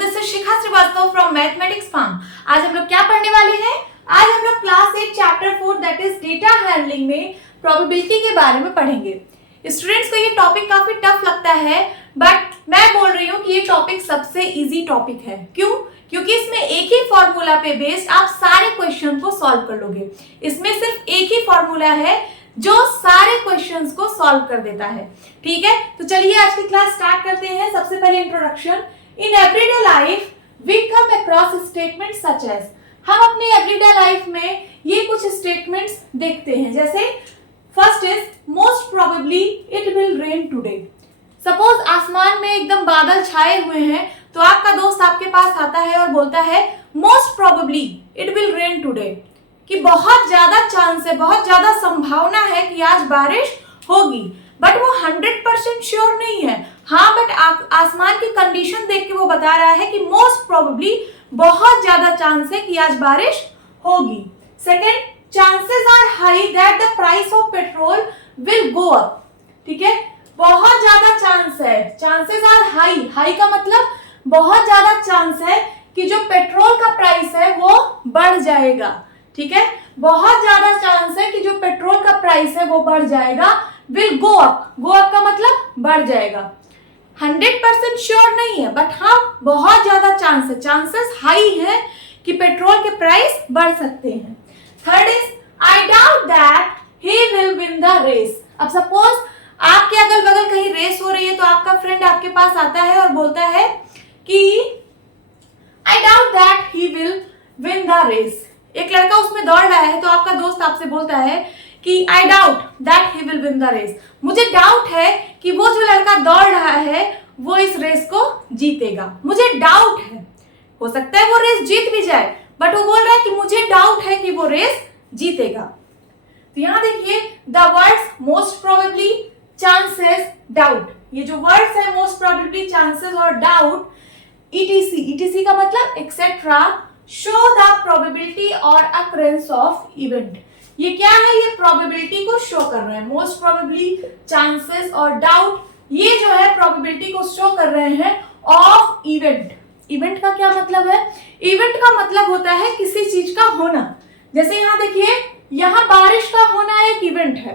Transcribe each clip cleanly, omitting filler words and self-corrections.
This is Shikha Srivastava from mathematics farm. आज हम लोग क्या पढ़ने वाले हैं? आज हम लोग class 8 chapter 4 that is data handling में प्रोबेबिलिटी के बारे में पढ़ेंगे। स्टूडेंट्स को ये टॉपिक काफी टफ लगता है, बट मैं बोल रही हूँ कि ये टॉपिक सबसे इजी टॉपिक है। क्यों? क्योंकि इसमें एक ही फॉर्मूला पे बेस्ड आप सारे क्वेश्चन को सॉल्व कर लोगे। इसमें सिर्फ एक ही फॉर्मूला है जो सारे क्वेश्चंस को सॉल्व कर देता है। ठीक है, तो चलिए आज की क्लास स्टार्ट करते हैं। सबसे पहले introduction. In everyday life we come across statement such as, हम अपने एवरीडे लाइफ में ये कुछ स्टेटमेंट्स देखते हैं, जैसे first is most probably it will rain today. Suppose आसमान में एकदम बादल छाए हुए हैं, तो आपका दोस्त आपके पास आता है और बोलता है most probably it will rain today, कि बहुत ज्यादा चांस है, बहुत ज्यादा संभावना है कि आज बारिश होगी, बट वो 100% श्योर नहीं है। हाँ, बट आसमान की कंडीशन देख के वो बता रहा है कि मोस्ट प्रोबेबली बहुत ज्यादा चांस है कि आज बारिश होगी। Second, chances are high that the price of petrol will go up. ठीक है, बहुत ज्यादा चांस है, चांसेस आर हाई, हाई का मतलब बहुत ज्यादा चांस है कि जो पेट्रोल का प्राइस है वो बढ़ जाएगा। ठीक है, बहुत ज्यादा चांस है कि जो पेट्रोल का प्राइस है वो बढ़ जाएगा। Will go up, go up का मतलब बढ़ जाएगा। 100% श्योर नहीं है, बट हाँ बहुत ज्यादा चांस है, चांसेस हाई है कि पेट्रोल के प्राइस बढ़ सकते हैं। Third is I doubt that he will win the race. अब सपोज आपके अगल बगल कहीं रेस हो रही है, तो आपका फ्रेंड आपके पास आता है और बोलता है कि I doubt that he will win the race. एक लड़का उसमें दौड़ रहा है, तो आपका दोस्त आपसे बोलता है कि I doubt that he will win the race, मुझे डाउट है कि वो जो लड़का दौड़ रहा है वो इस रेस को जीतेगा। मुझे डाउट है, हो सकता है वो रेस जीत भी जाए, बट वो बोल रहा है कि मुझे डाउट है कि वो रेस जीतेगा। तो यहां देखिए the words most probably, chances, doubt, ये जो वर्ड्स है मोस्ट प्रोबेबली, चांसेस और डाउट, ETC, ETC का मतलब एक्सेट्रा, शो द प्रोबेबिलिटी और अकरेंस ऑफ इवेंट। ये क्या है? ये प्रोबेबिलिटी को शो कर रहे हैं। मोस्ट प्रोबेबली, चांसेस और डाउट, ये जो है प्रोबेबिलिटी को शो कर रहे हैं ऑफ इवेंट। इवेंट का क्या मतलब है? इवेंट का मतलब होता है किसी चीज का होना। जैसे यहाँ देखिए, यहाँ बारिश का होना एक इवेंट है,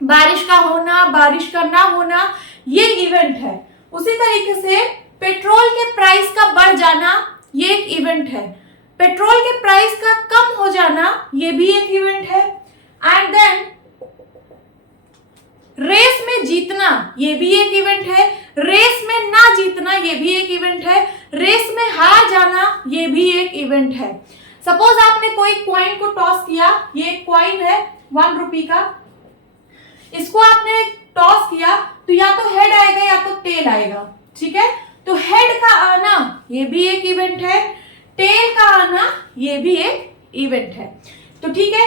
बारिश का होना, बारिश का ना होना, ये इवेंट है। उसी तरीके से पेट्रोल के प्राइस का बढ़ जाना ये एक इवेंट है, पेट्रोल के प्राइस का कम हो जाना ये भी एक इवेंट है, एंड देन रेस में जीतना ये भी एक इवेंट है, रेस में ना जीतना ये भी एक इवेंट है, रेस में हार जाना ये भी एक इवेंट है। सपोज आपने कोई क्वाइन को टॉस किया, ये एक क्वाइन है 1 रुपए का, इसको आपने टॉस किया, तो या तो हेड आएगा या तो टेल आएगा। ठीक है, तो हेड का आना ये भी एक इवेंट है, टेल का आना ये भी एक इवेंट है। तो ठीक है,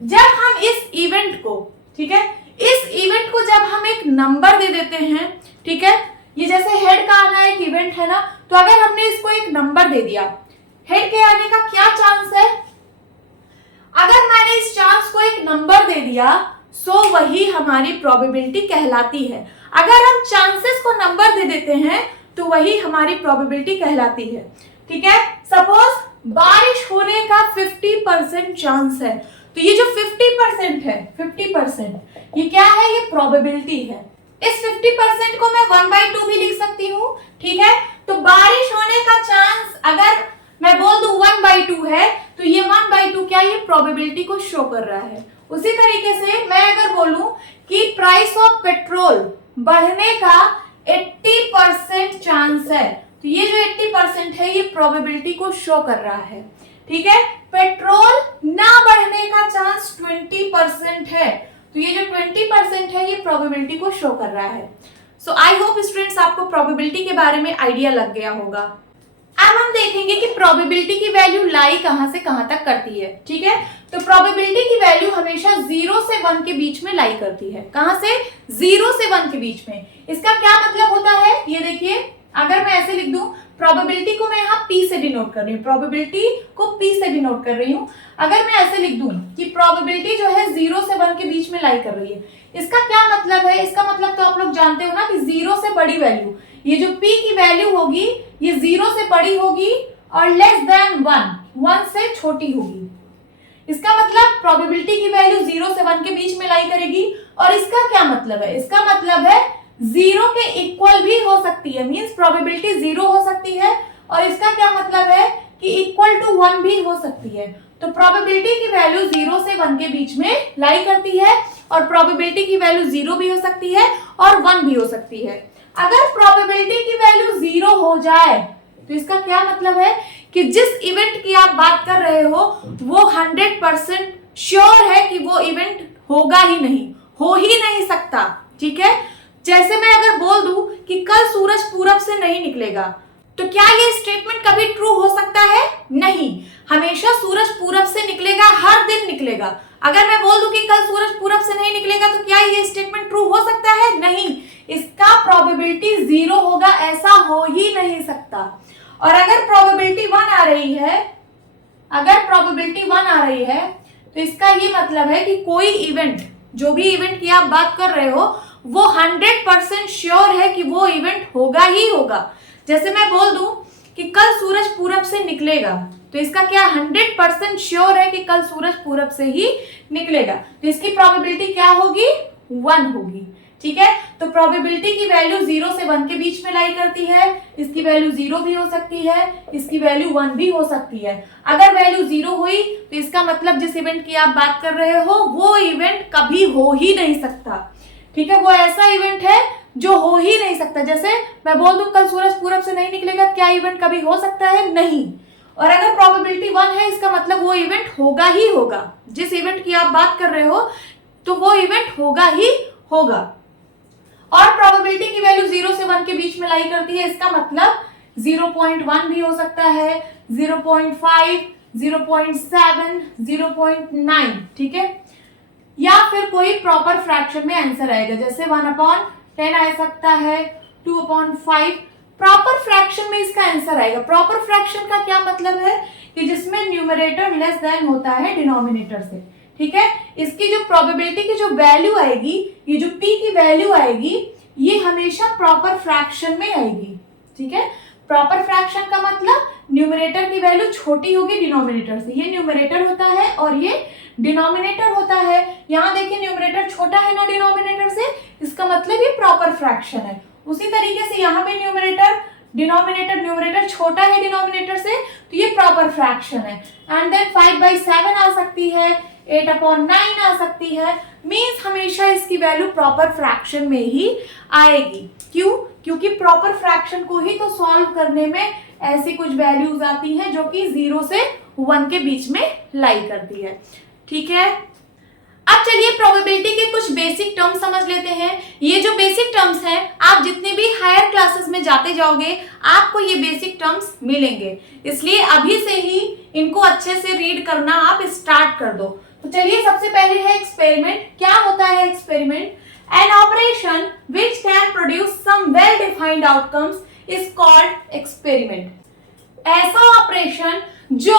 जब हम इस इवेंट को, ठीक है, इस इवेंट को जब हम एक नंबर दे देते हैं, ठीक है, ये जैसे हेड का आना एक इवेंट है ना, तो अगर हमने इसको एक नंबर दे दिया, हेड के आने का क्या चांस है, अगर मैंने इस चांस को एक नंबर दे दिया, सो वही हमारी प्रोबेबिलिटी कहलाती है। अगर हम चांसेस को नंबर दे देते हैं तो वही हमारी प्रोबेबिलिटी कहलाती है। ठीक है, सपोज बारिश होने का 50% चांस है, तो ये जो 50% है, 50% ये क्या है? ये प्रोबेबिलिटी है। इस 50% को मैं 1/2 भी लिख सकती हूँ। ठीक है, तो बारिश होने का चांस अगर मैं बोल दूं 1/2 है, तो ये 1/2 क्या? ये प्रोबेबिलिटी को शो कर रहा है। उसी तरीके से मैं अगर बोलूं कि प्राइस ऑफ पेट्रोल बढ़ने का 80% चांस है, तो ये जो 80% है ये प्रोबेबिलिटी को शो कर रहा है। ठीक है, पेट्रोल ना बढ़ने का चांस 20% है, तो ये जो 20% है ये प्रोबेबिलिटी को शो कर रहा है। सो आई होप स्टूडेंट्स आपको प्रोबेबिलिटी के बारे में आइडिया लग गया होगा। अब हम देखेंगे कि प्रोबेबिलिटी की वैल्यू लाई कहां से कहां तक करती है। ठीक है, तो प्रोबेबिलिटी की वैल्यू हमेशा 0 से 1 के बीच में लाई करती है। कहां से? 0 से 1 के बीच में। इसका क्या मतलब होता है? ये देखिए, अगर मैं ऐसे लिख दूं, प्रोबेबिलिटी को मैं यहाँ P से डिनोट कर रही हूँ, प्रोबेबिलिटी को P से डिनोट कर रही हूँ। अगर मैं ऐसे लिख दूं कि प्रोबेबिलिटी जो है 0 से 1 के बीच में लाई कर रही है, इसका क्या मतलब है? इसका मतलब तो आप लोग जानते हो ना कि 0 से बड़ी वैल्यू, ये जो P की वैल्यू होगी ये 0 से बड़ी होगी और लेस देन 1 से छोटी होगी। इसका मतलब प्रोबेबिलिटी की वैल्यू 0 से 1 के बीच में लाई करेगी। और इसका क्या मतलब है? इसका मतलब है 0 के इक्वल भी हो सकती है, मींस प्रोबेबिलिटी 0 हो सकती है। और इसका क्या मतलब है कि इक्वल टू 1 भी हो सकती है। तो प्रोबेबिलिटी की वैल्यू 0 से 1 के बीच में लाई करती है और प्रोबेबिलिटी की वैल्यू 0 भी हो सकती है और 1 भी हो सकती है। अगर प्रोबेबिलिटी की वैल्यू 0 हो जाए तो इसका क्या मतलब है कि जिस इवेंट की आप बात कर रहे हो वो 100% श्योर है कि वो इवेंट होगा ही नहीं, हो ही नहीं सकता। ठीक है, जैसे मैं अगर बोल दूं कि कल सूरज पूरब से नहीं निकलेगा, तो क्या ये स्टेटमेंट कभी ट्रू हो सकता है? नहीं, हमेशा सूरज पूरब से निकलेगा, हर दिन निकलेगा। अगर मैं बोल दूं कि कल सूरज पूरब से नहीं निकलेगा, तो क्या ये स्टेटमेंट ट्रू हो सकता है? नहीं, इसका प्रोबेबिलिटी 0 होगा, ऐसा हो ही नहीं सकता। और अगर प्रोबेबिलिटी 1 आ रही है, अगर प्रोबेबिलिटी 1 आ रही है, तो इसका ये मतलब है कि कोई इवेंट, जो भी इवेंट की आप बात कर रहे हो, वो 100% श्योर है कि वो इवेंट होगा ही होगा। जैसे मैं बोल दूं कि कल सूरज पूरब से निकलेगा, तो इसका क्या 100% श्योर है कि कल सूरज पूरब से ही निकलेगा। तो इसकी प्रोबेबिलिटी क्या होगी? 1 होगी। ठीक है, तो प्रोबेबिलिटी की वैल्यू 0 से 1 के बीच में लाई करती है। इसकी वैल्यू 0 भी हो सकती है, इसकी वैल्यू 1 भी हो सकती है। अगर वैल्यू 0 हुई तो इसका मतलब जिस इवेंट की आप बात कर रहे हो वो इवेंट कभी हो ही नहीं सकता। ठीक है, वो ऐसा इवेंट है जो हो ही नहीं सकता। जैसे मैं बोल दूं कल सूरज पूरब से नहीं निकलेगा, क्या इवेंट कभी हो सकता है? नहीं। और अगर प्रोबेबिलिटी 1 है, इसका मतलब वो इवेंट होगा ही होगा। जिस इवेंट की आप बात कर रहे हो तो वो इवेंट होगा ही होगा। और प्रोबेबिलिटी की वैल्यू 0 से 1 के बीच में लाई करती है, इसका मतलब 0.1 भी हो सकता है, 0.5, 0.7, 0.9। ठीक है, या फिर कोई प्रॉपर फ्रैक्शन में आंसर आएगा, जैसे 1/10 आ सकता है, 2/5। प्रॉपर फ्रैक्शन में इसका आंसर आएगा। प्रॉपर फ्रैक्शन का क्या मतलब है कि जिसमें न्यूमरेटर लेस देन होता है डिनोमिनेटर से। ठीक है, इसकी जो प्रोबेबिलिटी की जो वैल्यू आएगी, ये जो p की वैल्यू आएगी, ये हमेशा प्रॉपर फ्रैक्शन में आएगी। ठीक है, प्रॉपर फ्रैक्शन का मतलब न्यूमरेटर की वैल्यू छोटी होगी डिनोमिनेटर से। ये न्यूमरेटर होता है और ये डिनोमिनेटर होता है। यहाँ देखिए न्यूमरेटर छोटा है ना डिनोमिनेटर से, इसका मतलब ये प्रॉपर फ्रैक्शन है। उसी तरीके से यहाँ पे न्यूमरेटर छोटा है डिनोमिनेटर से, तो ये प्रॉपर फ्रैक्शन है। एंड देन 5/7 आ सकती है, 8/9 आ सकती है। मीन्स हमेशा इसकी वैल्यू प्रॉपर फ्रैक्शन में ही आएगी। क्यों? क्योंकि प्रॉपर फ्रैक्शन को ही तो सॉल्व करने में ऐसी कुछ वैल्यूज आती हैं जो कि 0 से 1 के बीच में लाई करती है। ठीक है, अब चलिए प्रोबेबिलिटी के कुछ बेसिक टर्म्स समझ लेते हैं। ये जो बेसिक टर्म्स हैं, आप जितने भी हायर क्लासेस में जाते जाओगे आपको ये बेसिक टर्म्स मिलेंगे, इसलिए अभी से ही इनको अच्छे से रीड करना आप स्टार्ट कर दो। तो चलिए सबसे पहले है एक्सपेरिमेंट। क्या होता है experiment? An operation which can produce some well defined outcomes is called experiment. ऐसा ऑपरेशन जो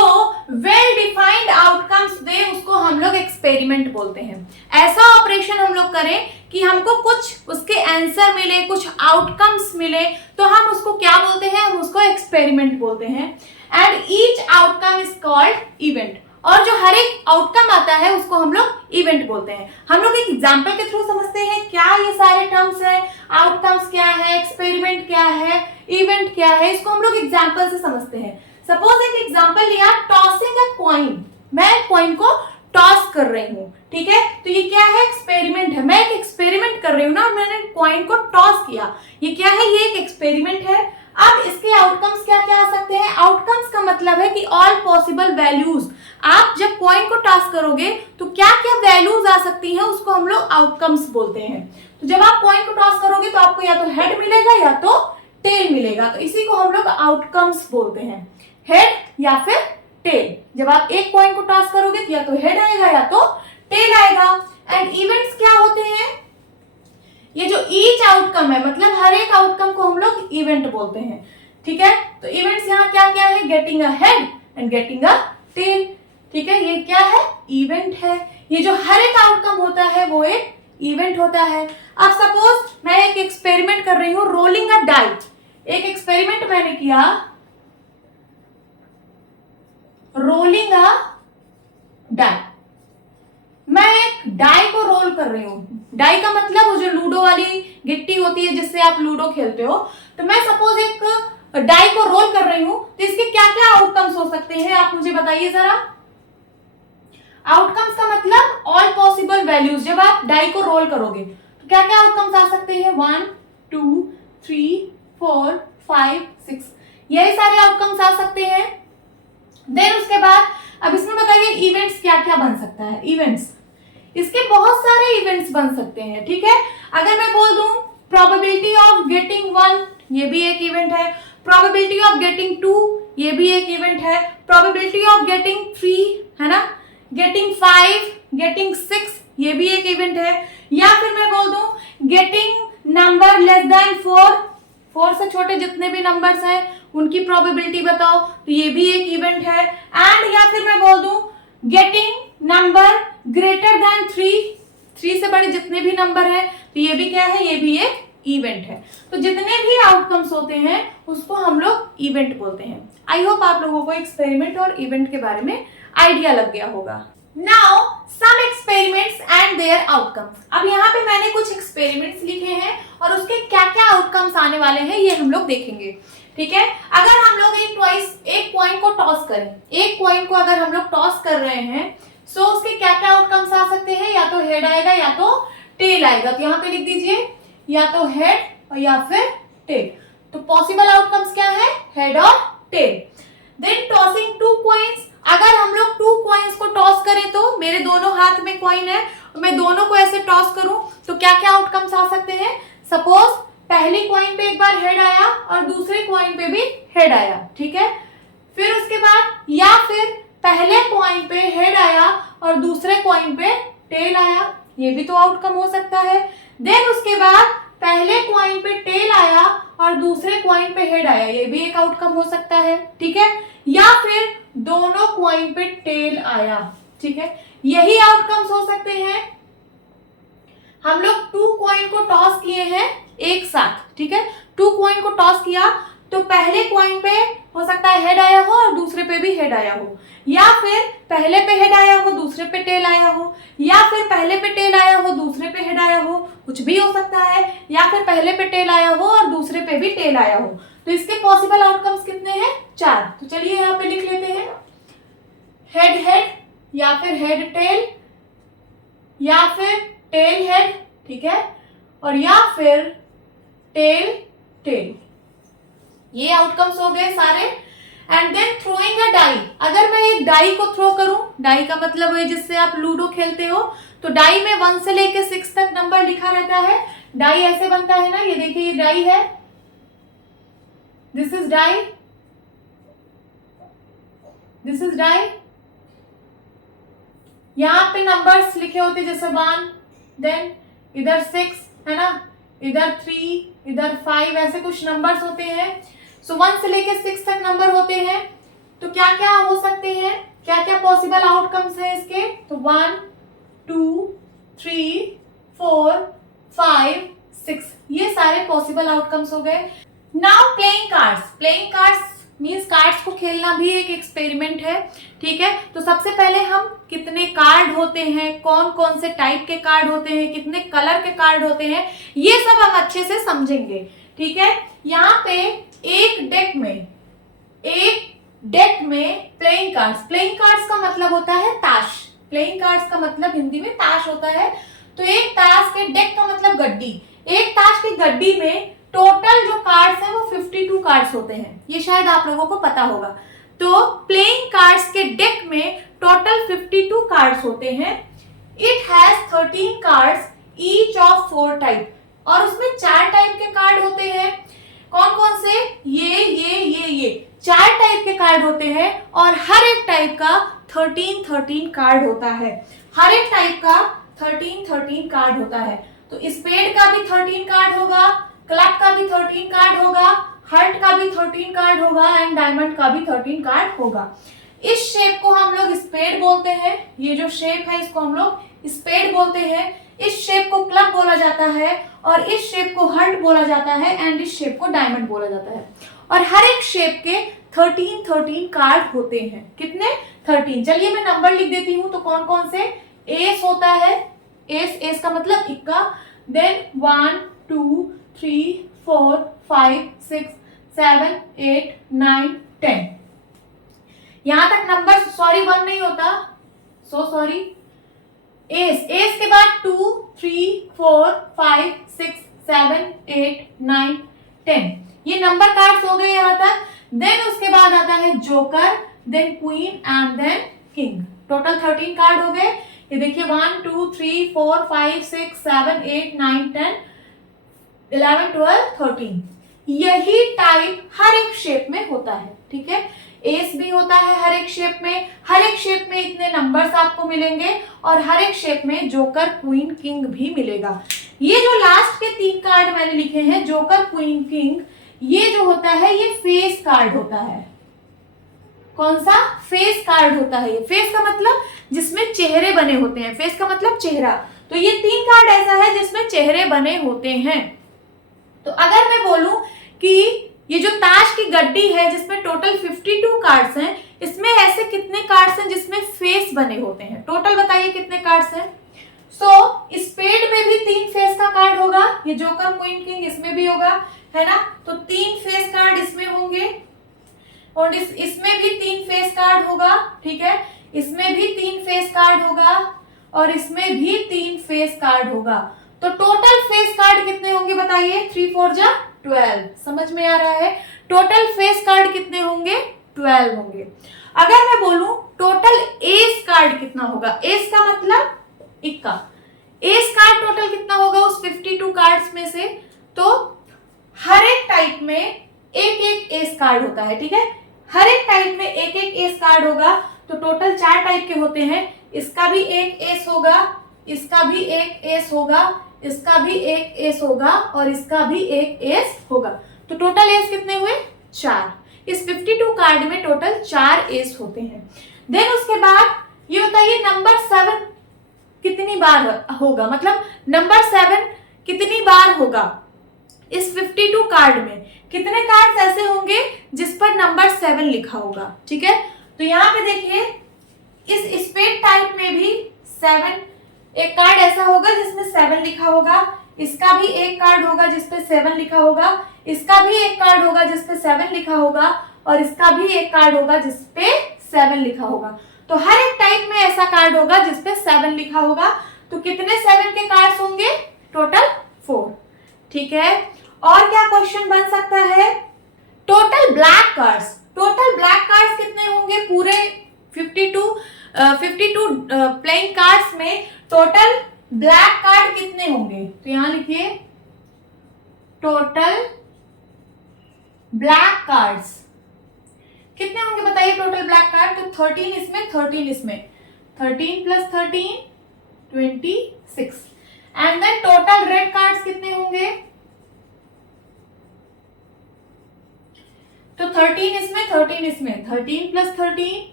वेल डिफाइंड आउटकम्स दे उसको हम लोग एक्सपेरिमेंट बोलते हैं। ऐसा ऑपरेशन हम लोग करें कि हमको कुछ उसके आंसर मिले, कुछ आउटकम्स मिले, तो हम उसको क्या बोलते हैं? हम उसको एक्सपेरिमेंट बोलते हैं। And each outcome is called event. और जो हर एक आउटकम आता है उसको हम लोग इवेंट बोलते हैं। हम लोग एक एग्जाम्पल के थ्रू समझते हैं क्या ये सारे टर्म्स है, आउटकम्स क्या है, एक्सपेरिमेंट क्या है, इवेंट क्या है, इसको हम लोग एग्जाम्पल से समझते हैं। सपोज एक एग्जाम्पल लिया, टॉसिंग अ कॉइन। मैं कॉइन को टॉस कर रही हूँ, ठीक है, तो ये क्या है? एक्सपेरिमेंट है। मैं एक एक्सपेरिमेंट कर रही हूँ ना, मैंने कॉइन को टॉस किया, ये क्या है? ये एक एक्सपेरिमेंट है। अब इसके आउटकम्स क्या क्या आ सकते हैं? आउटकम्स का मतलब है कि ऑल पॉसिबल वैल्यूज। आप जब कॉइन को टॉस करोगे तो क्या क्या वैल्यूज आ सकती हैं, उसको हम लोग आउटकम्स बोलते हैं। तो जब आप कॉइन को टॉस करोगे तो आपको या तो हेड मिलेगा या तो टेल मिलेगा, तो इसी को हम लोग आउटकम्स बोलते हैं, हेड या फिर टेल। जब आप एक कॉइन को टॉस करोगे तो या तो हेड आएगा या तो टेल आएगा। एंड इवेंट्स क्या होते हैं? ये जो ईच आउटकम है, मतलब हर एक आउटकम को हम लोग इवेंट बोलते हैं। ठीक है, तो इवेंट्स यहाँ क्या क्या है? Getting a head and getting a tail. ठीक है, ये क्या है? इवेंट है। ये जो हर एक आउटकम होता है वो एक इवेंट होता है। अब सपोज मैं एक एक्सपेरिमेंट कर रही हूँ, रोलिंग अ डाई। एक एक्सपेरिमेंट मैंने किया, रोलिंग अ डाई। मैं एक डाई को रोल कर रही हूँ। डाई का मतलब वो जो लूडो वाली गिट्टी होती है जिससे आप लूडो खेलते हो। तो मैं सपोज एक डाई को रोल कर रही हूँ, तो इसके क्या क्या आउटकम्स हो सकते हैं आप मुझे बताइए जरा। आउटकम्स का मतलब ऑल पॉसिबल वैल्यूज। जब आप डाई को रोल करोगे तो क्या क्या आउटकम्स आ सकते हैं, 1 2 3 4 5 6, यही सारे आउटकम्स आ सकते हैं। देन उसके बाद अब इसमें बताइए इवेंट्स क्या क्या बन सकता है। इवेंट्स, इसके बहुत सारे इवेंट्स बन सकते हैं, ठीक है। अगर मैं बोल दूं प्रोबेबिलिटी ऑफ गेटिंग 1, ये भी एक इवेंट है। प्रोबेबिलिटी ऑफ गेटिंग 2, ये भी एक इवेंट है। प्रोबेबिलिटी ऑफ गेटिंग 3, है ना, गेटिंग 5, गेटिंग 6, ये भी एक इवेंट है। या फिर मैं बोल दूं गेटिंग नंबर लेस देन 4, 4 से छोटे जितने भी नंबर्स हैं उनकी प्रोबेबिलिटी बताओ, तो ये भी एक इवेंट है। एंड या फिर मैं बोल दूं गेटिंग नंबर ग्रेटर देन 3, 3 से बड़े जितने भी नंबर हैं, तो ये भी क्या है, ये भी एक इवेंट है। तो जितने भी आउटकम्स होते हैं उसको हम लोग इवेंट बोलते हैं। आई होप आप लोगों को एक्सपेरिमेंट और इवेंट के बारे में आइडिया लग गया होगा। Now some experiments and their outcomes. अब यहाँ पे मैंने कुछ एक्सपेरिमेंट्स लिखे हैं और उसके क्या क्या आउटकम्स आने वाले हैं ये हम लोग देखेंगे, ठीक है। अगर हम लोग एक कॉइन को टॉस करें, एक कॉइन को अगर हम लोग टॉस कर रहे हैं, सो उसके क्या क्या आउटकम्स आ सकते हैं, या तो हेड आएगा या तो टेल आएगा। तो यहाँ पे लिख दीजिए या तो हेड और या फिर टेल। तो पॉसिबल आउटकम्स क्या है, हेड और टेल। देन टॉसिंग 2 कॉइन्स, अगर हम लोग 2 कॉइन्स को टॉस करें तो मेरे दोनों हाथ में कॉइन है, मैं दोनों को ऐसे टॉस करूं तो क्या क्या आउटकम्स आ सकते हैं। सपोज पहली कॉइन पे एक बार हेड आया और दूसरे कॉइन पे भी हेड आया, ठीक है। फिर उसके बाद या फिर पहले कॉइन पे हेड आया और दूसरे कॉइन पे टेल आया, ये भी तो आउटकम हो सकता है। देन उसके बाद पहले कॉइन पे टेल आया और दूसरे कॉइन पे हेड आया, ये भी एक आउटकम हो सकता है, ठीक है। या फिर दोनों कॉइन पे टेल आया, ठीक है, यही आउटकम्स हो सकते हैं। हम लोग 2 कॉइन को टॉस किए हैं एक साथ, ठीक है। 2 कॉइन को टॉस किया तो पहले कॉइन पे हो सकता है हेड आया हो और दूसरे पे भी हेड आया हो, या फिर पहले पे हेड आया हो दूसरे पे टेल आया हो, या फिर पहले पे टेल आया हो दूसरे पे हेड आया हो, कुछ भी हो सकता है। या फिर पहले पे टेल आया हो और दूसरे पे भी टेल आया हो। तो इसके पॉसिबल आउटकम्स कितने हैं, 4। तो चलिए यहाँ पे लिख लेते हैं, हेड हेड, या फिर हेड टेल, या फिर टेल हेड, ठीक है, और या फिर टेल टेल, ये आउटकम्स हो गए सारे। And then throwing a die, अगर मैं एक डाई को थ्रो करूं, डाई का मतलब है जिससे आप लूडो खेलते हो, तो डाई में 1 से लेके 6 तक नंबर लिखा रहता है। डाई ऐसे बनता है ना, ये देखिए ये डाई है, this is die, this is die. यहाँ पे नंबर्स लिखे होते जैसे 1, देन इधर 6 है ना, इधर 3, इधर 5, ऐसे कुछ नंबर्स होते हैं। सो 1 से लेके 6 तक नंबर होते हैं। तो क्या क्या हो सकते हैं, क्या क्या पॉसिबल आउटकम्स हैं इसके, तो 1 2 3 4 5 6, ये सारे पॉसिबल आउटकम्स हो गए। Now playing cards. Playing cards means cards को खेलना भी एक एक्सपेरिमेंट है, ठीक है। तो सबसे पहले हम कितने कार्ड होते हैं, कौन कौन से टाइप के कार्ड होते हैं, कितने कलर के कार्ड होते हैं, ये सब हम अच्छे से समझेंगे, ठीक है। यहाँ पे एक डेक में प्लेइंग कार्ड्स का मतलब होता है ताश। प्लेइंग कार्ड्स का मतलब हिंदी में ताश होता है। तो एक ताश के डेक का मतलब गड्डी, एक ताश की गड्डी में टोटल जो कार्ड्स हैं वो 52 कार्ड्स होते हैं, ये शायद आप लोगों को पता होगा। तो प्लेइंग कार्ड्स के डेक में टोटल 52 कार्ड्स होते हैं। It has 13 cards each of 4 type, और उसमें 4 टाइप के कार्ड होते हैं। कौन कौन से, ये 4 टाइप के कार्ड होते हैं, और हर एक टाइप का 13 कार्ड होता है। हर एक टाइप का 13 कार्ड होता है। तो स्पेड का भी 13 कार्ड होगा, क्लब का भी 13 कार्ड होगा, हार्ट का भी 13 कार्ड होगा, एंड डायमंड का भी 13 कार्ड होगा। इस शेप को हम लोग स्पेड बोलते हैं। ये जो शेप है इसको हम लोग स्पेड बोलते हैं। इस शेप को क्लब बोला जाता है, और इस शेप को हार्ट बोला जाता है, एंड इस शेप को डायमंड बोला जाता है। और हर एक शेप के 13 कार्ड होते हैं। कितने? 13। चलिए मैं नंबर लिख देती हूँ। तो कौन कौन से? एस होता है, एस का मतलब इक्का, देन 1 2 3 4 5 6 7 8 9 10। यहां तक नंबर, सॉरी 1 नहीं होता, सॉरी। एस के बाद 2 3 4 5 6 7 8 9 10, ये नंबर कार्ड्स हो गए यहां तक। देन उसके बाद आता है joker, then queen and then king. Total 13 card हो गए। ये देखिए 1 2 3 4 5 6 7 8 9 10 11 12 13। यही टाइप हर एक शेप में होता है, ठीक है। एस भी होता है हर एक शेप में, हर एक शेप में इतने नंबर्स आपको मिलेंगे, और हर एक शेप में जोकर क्वीन किंग भी मिलेगा। ये जो लास्ट के 3 कार्ड मैंने लिखे हैं, जोकर क्वीन किंग, ये जो होता है ये फेस कार्ड होता है। कौन सा? फेस कार्ड होता है। ये फेस का मतलब जिसमें चेहरे बने होते हैं, फेस का मतलब चेहरा। तो ये 3 कार्ड ऐसा है जिसमें चेहरे बने होते हैं। तो अगर मैं बोलूं कि ये जो ताश की गड्डी है जिसमें टोटल 52 कार्ड्स हैं, इसमें ऐसे कितने कार्ड्स हैं जिसमें फेस बने होते हैं? टोटल बताइए कितने कार्ड्स हैं? स्पेड में भी 3 फेस का कार्ड होगा, ये जोकर क्वीन किंग इसमें भी होगा, है ना। तो 3 फेस कार्ड इसमें होंगे, और इसमें भी 3 फेस कार्ड होगा, ठीक है। इसमें भी 3 फेस कार्ड होगा, और इसमें भी 3 फेस कार्ड होगा। तो टोटल फेस कार्ड कितने होंगे बताइए? 3 4 जा 12। समझ में आ रहा है? टोटल फेस कार्ड कितने होंगे? 12 होंगे। अगर मैं बोलूं टोटल एस कार्ड कितना होगा? एस का मतलब इक्का। एस कार्ड टोटल कितना होगा उस 52 कार्ड्स में से? तो हर एक टाइप में एक एक एस कार्ड होता है, ठीक है। हर एक टाइप में एक एक एस कार्ड होगा। तो टोटल 4 टाइप के होते हैं। इसका भी एक एस होगा, इसका भी एक एस होगा, इसका भी एक एस होगा, और इसका भी एक एस होगा। तो टोटल एस कितने हुए? 4। इस 52 कार्ड में टोटल 4 एस होते हैं। देन उसके बाद ये बताइए नंबर 7 कितनी बार होगा, मतलब नंबर 7 कितनी बार होगा इस 52 कार्ड में? कितने कार्ड्स ऐसे होंगे जिस पर नंबर 7 लिखा होगा, ठीक है। तो यहाँ पे देखिए इस स्पेड टाइप में भी 7, एक कार्ड ऐसा होगा जिसमें 7 लिखा होगा, इसका भी एक कार्ड होगा जिसपे 7 लिखा होगा, इसका भी एक कार्ड होगा जिसपे 7 लिखा होगा, और इसका भी एक कार्ड होगा जिसपे 7 लिखा होगा। तो हर एक टाइप में ऐसा कार्ड होगा जिसपे 7 लिखा होगा। तो कितने 7 के कार्ड्स होंगे? टोटल 4, ठीक है। और क्या क्वेश्चन बन सकता है? Total black cards, total black cards कितने होंगे पूरे 52 प्लेइंग कार्ड्स में? टोटल ब्लैक कार्ड कितने होंगे? तो यहां लिखिए टोटल ब्लैक कार्ड्स कितने होंगे बताइए? टोटल ब्लैक कार्ड तो 13 इसमें, 13 इसमें, 13 + 13 26। And then total red cards कितने होंगे? तो 13 इसमें, 13 इसमें, 13 + 13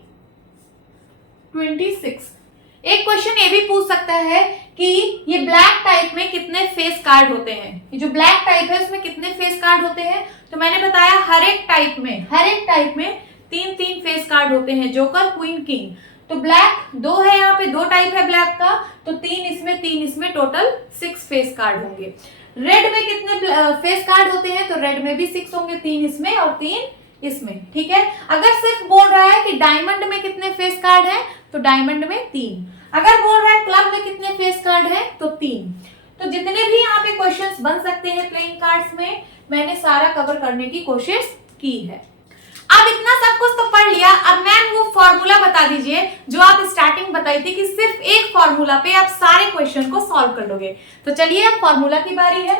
26। एक क्वेश्चन ये भी पूछ सकता है कि ये ब्लैक टाइप में कितने फेस कार्ड होते हैं? ये जो ब्लैक टाइप है उसमें कितने फेस कार्ड होते हैं? तो मैंने बताया हर एक टाइप में 3 फेस कार्ड होते हैं, जोकर क्वीन किंग। तो ब्लैक 2 है, यहाँ पे 2 टाइप है ब्लैक का, तो 3 इसमें 3 इसमें, टोटल 6 फेस कार्ड होंगे। रेड में कितने फेस कार्ड होते हैं? तो रेड में भी 6 होंगे, 3 इसमें और 3 इसमें, ठीक है। अगर सिर्फ बोल रहा है कि डायमंड में कितने फेस कार्ड है, तो डायमंड में 3। अगर बोल रहा है क्लब में कितने फेस कार्ड है, तो 3। तो जितने भी यहाँ पे क्वेश्चंस बन सकते हैं प्लेइंग कार्ड्स में, मैंने सारा कवर करने की कोशिश की है। अब इतना सब कुछ तो पढ़ लिया, अब मैम वो फॉर्मूला बता दीजिए जो आप स्टार्टिंग बताई थी कि सिर्फ एक फॉर्मूला पे आप सारे क्वेश्चन को सॉल्व कर लोगे। तो चलिए अब फॉर्मूला की बारी है।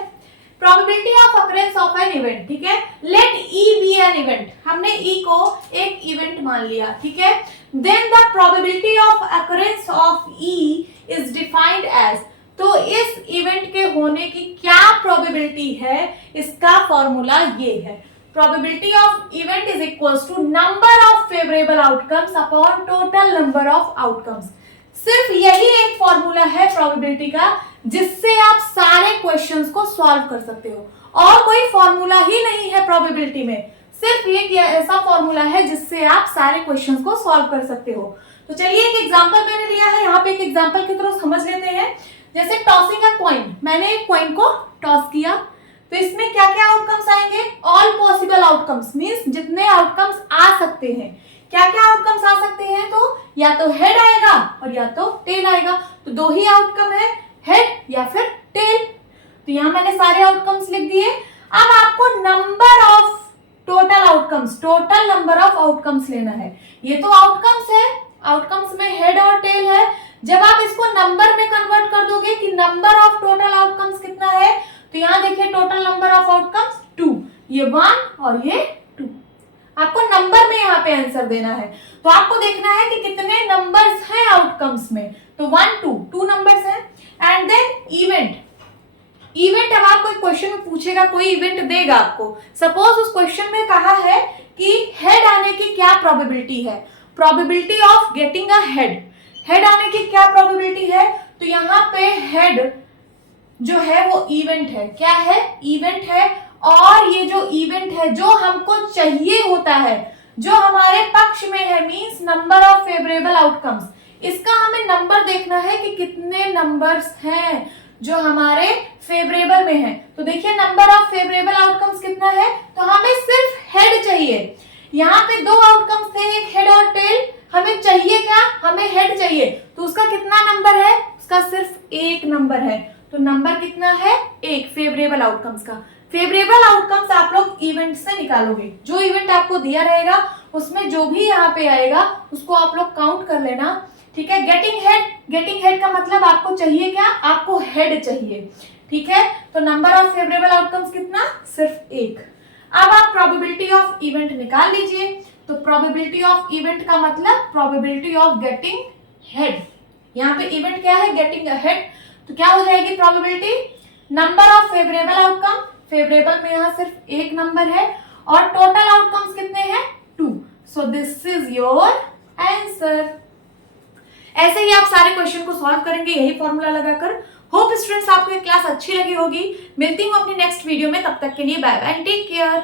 Probability of occurrence of an event, ठीक है। Let E be an event, हमने ई को एक इवेंट मान लिया, ठीक है। Then the probability of occurrence of E is defined as, तो इस इवेंट के होने की क्या प्रोबेबिलिटी है, इसका फॉर्मूला ये है। Probability of event is equals to number of favorable outcomes upon total number of outcomes. सिर्फ यही एक फॉर्मूला है प्रोबेबिलिटी का जिससे आप सारे क्वेश्चंस को सॉल्व कर सकते हो, और कोई फॉर्मूला ही नहीं है प्रोबेबिलिटी में, सिर्फ ये ऐसा फॉर्मूला है जिससे आप सारे क्वेश्चंस को सॉल्व कर सकते हो। तो चलिए एक एग्जांपल मैंने लिया है, यहाँ पे एक एग्जांपल की तरह समझ लेते हैं। जैसे टॉसिंग अ कॉइन, मैंने एक कॉइन को टॉस किया, तो इसमें क्या क्या आउटकम्स आएंगे? ऑल पॉसिबल आउटकम्स, मींस जितने आउटकम्स आ सकते हैं। क्या क्या आउटकम्स आ सकते हैं? तो या तो हेड आएगा और या तो टेल आएगा, तो दो ही आउटकम है, हेड या फिर टेल। तो यहाँ मैंने सारे आउटकम्स लिख दिए। अब आपको number of total outcomes, total number of outcomes लेना है। ये तो आउटकम्स है, आउटकम्स में हेड और टेल है। जब आप इसको नंबर में कन्वर्ट कर दोगे कि नंबर ऑफ टोटल आउटकम्स कितना है, तो यहाँ देखिए टोटल नंबर ऑफ आउटकम्स 2, ये 1 और ये 2। आपको नंबर में यहाँ पे आंसर देना है, तो आपको देखना है कि कितने नंबर्स हैं आउटकम्स में, तो 1 2 नंबर्स हैं। एंड देन इवेंट, इवेंट अब आपको एक क्वेश्चन में पूछेगा, कोई इवेंट देगा आपको, सपोज उस क्वेश्चन में कहा है कि हेड आने की क्या प्रोबेबिलिटी है, probability of getting a head, head आने की क्या प्रोबेबिलिटी है, तो यहाँ पे हेड जो है वो इवेंट है। क्या है? इवेंट है। और ये जो इवेंट है जो हमको चाहिए होता है, जो हमारे पक्ष में है, means number of favourable outcomes, इसका हमें नंबर देखना है कि कितने नंबर्स हैं जो हमारे फेवरेबल में है। तो देखिए नंबर ऑफ फेवरेबल आउटकम्स कितना है, तो हमें सिर्फ हेड चाहिए। यहाँ पे दो आउटकम्स थे, एक हेड और टेल, हमें चाहिए क्या? हमें हेड चाहिए, तो उसका कितना नंबर है? उसका सिर्फ एक नंबर है। तो नंबर कितना है? एक, फेवरेबल आउटकम्स का। फेवरेबल आउटकम्स आप लोग इवेंट से निकालोगे, जो इवेंट आपको दिया रहेगा उसमें जो भी यहाँ पे आएगा उसको आप लोग काउंट कर लेना, ठीक है। गेटिंग हेड, गेटिंग हेड का मतलब आपको चाहिए क्या? आपको हेड चाहिए, ठीक है। तो नंबर ऑफ फेवरेबल आउटकम्स कितना? सिर्फ एक। अब आप प्रोबेबिलिटी ऑफ इवेंट निकाल लीजिए। तो प्रोबेबिलिटी ऑफ इवेंट का मतलब प्रोबेबिलिटी ऑफ गेटिंग हेड। यहाँ पे इवेंट क्या है? Getting head. तो क्या हो जाएगी probability? Number of favourable outcome, favourable में यहाँ सिर्फ एक नंबर है, और टोटल आउटकम्स कितने हैं? 2। So this is your answer. ऐसे ही आप सारे क्वेश्चन को सॉल्व करेंगे यही फॉर्मूला लगाकर। होप स्टूडेंट्स आपको ये क्लास अच्छी लगी होगी। मिलती हूँ अपनी नेक्स्ट वीडियो में, तब तक के लिए bye bye and take care.